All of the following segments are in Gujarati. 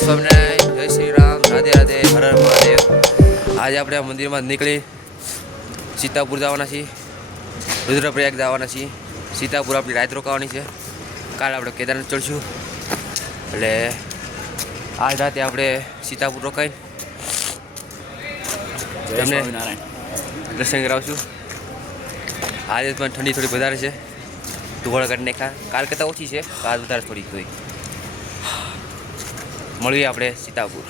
સ્વામિનારાયણ, જય શ્રી રામ, રાધે રાધે, હર હર મહાદેવ। આજે આપણે આ મંદિરમાં નીકળી સીતાપુર જવાના છીએ, રુદ્રપ્રયાગ જવાના છીએ। સીતાપુર આપણી રાત રોકાવાની છે, કાલે આપણે કેદારનાથ ચડશું, એટલે આજ રાતે આપણે સીતાપુર રોકાઈ તમને દર્શન કરાવશું। આજે પણ ઠંડી થોડી વધારે છે, ધુવાળા કાઢી નાખ્યા, કાલ કરતાં ઓછી છે, આજ વધારે થોડી હોય। મળીએ આપણે સીતાપુર।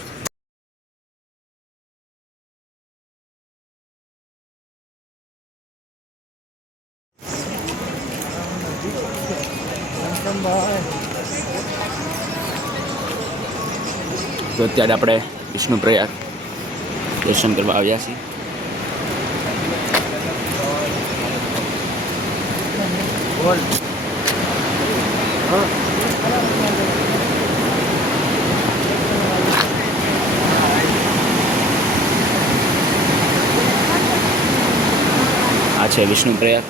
તો અત્યારે આપણે વિષ્ણુપ્રયાગ દર્શન કરવા આવ્યા છીએ। આ છે વિષ્ણુપ્રયાગ।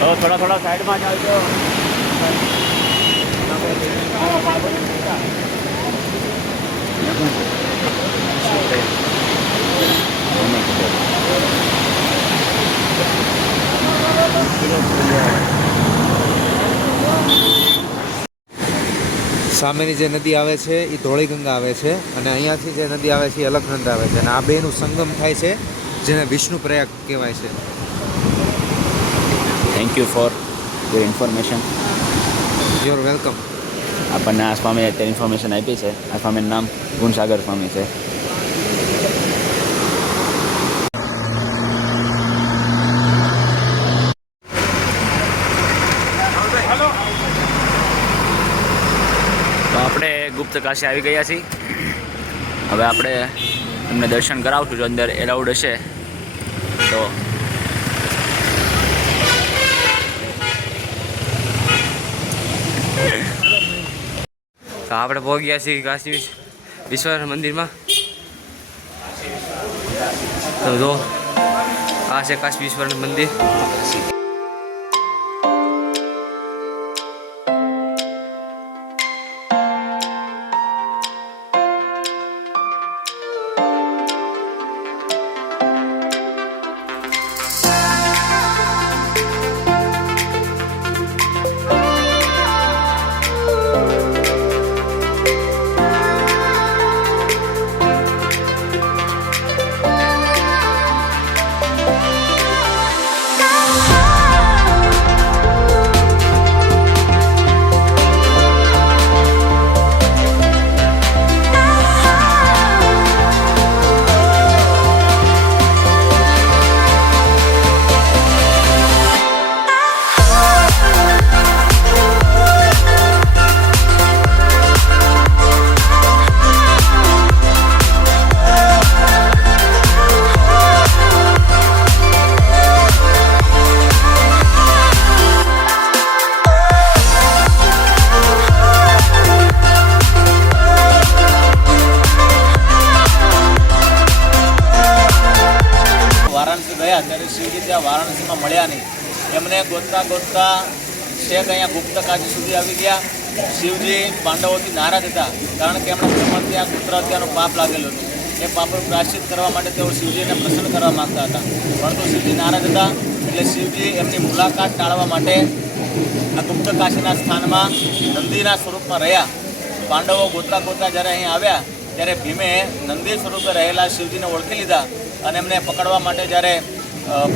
तो थोड़ा साइड में जाओ तो સામેની જે નદી આવે છે એ ધોળીગંગા આવે છે અને અહીંયાથી જે નદી આવે છે એ અલકનંદા આવે છે અને આ બેનું સંગમ થાય છે જેને વિષ્ણુપ્રયાગ કહેવાય છે। Thank you for your information. You are welcome. આપણને આ સ્વામીએ અત્યારે ઇન્ફોર્મેશન આપી છે। આ સ્વામીનું નામ ગુણસાગર સ્વામી છે। તો આપણે ગુપ્ત કાશી આવી ગયા છીએ। હવે આપણે એમને દર્શન કરાવશું, જો અંદર એલાઉડ હશે તો। તો આપણે પહોંચી ગયા છીએ કાશી વિશ્વનાથ મંદિરમાં। તો જો આ છે કાશી વિશ્વનાથ મંદિર। ત્યારે શિવજી ત્યાં વારાણસીમાં મળ્યા નહીં, એમને ગોતતા ગોતતા છેક અહીંયા ગુપ્ત કાશી સુધી આવી ગયા। શિવજી પાંડવોથી નારાજ હતા, કારણ કે એમણે બ્રહ્મત્યા પુત્રહત્યાનું પાપ લાગેલું હતું। એ પાપનું પ્રાયશ્ચિત કરવા માટે તેઓ શિવજીને પ્રસન્ન કરવા માગતા હતા, પરંતુ શિવજી નારાજ હતા। એટલે શિવજી એમની મુલાકાત ટાળવા માટે આ ગુપ્ત કાશીના સ્થાનમાં નંદીના સ્વરૂપમાં રહ્યા। પાંડવો ગોતતા ગોતતા જ્યારે અહીં આવ્યા ત્યારે ભીમે નંદી સ્વરૂપે રહેલા શિવજીને ઓળખી લીધા અને એમને પકડવા માટે જ્યારે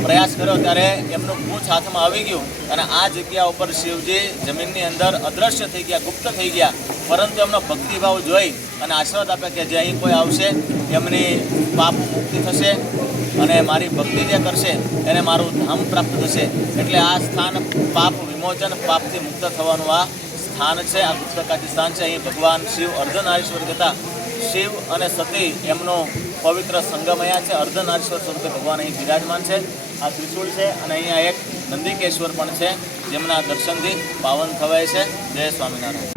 પ્રયાસ કર્યો ત્યારે એમનું પૂંછ હાથમાં આવી ગયું અને આ જગ્યા ઉપર શિવજી જમીનની અંદર અદૃશ્ય થઈ ગયા, ગુપ્ત થઈ ગયા। પરંતુ એમનો ભક્તિભાવ જોઈ અને આશીર્વાદ આપ્યા કે જે અહીં કોઈ આવશે એમની પાપ મુક્તિ થશે અને મારી ભક્તિ જે કરશે એને મારું ધામ પ્રાપ્ત થશે। એટલે આ સ્થાન પાપ વિમોચન, પાપથી મુક્ત થવાનું આ સ્થાન છે, આ ગુપ્ત કાશી સ્થાન છે। અહીં ભગવાન શિવ અર્ધનારીશ્વર હતા। શિવ અને સતી એમનો પવિત્ર સંગમ અહીંયા છે। અર્ધનારીશ્વર સ્વરૂપે ભગવાન અહીં બિરાજમાન છે। આ ત્રિશૂળ છે અને અહીંયા એક નંદિકેશ્વર પણ છે, જેમના દર્શનથી પાવન થવાય છે। જય સ્વામિનારાયણ।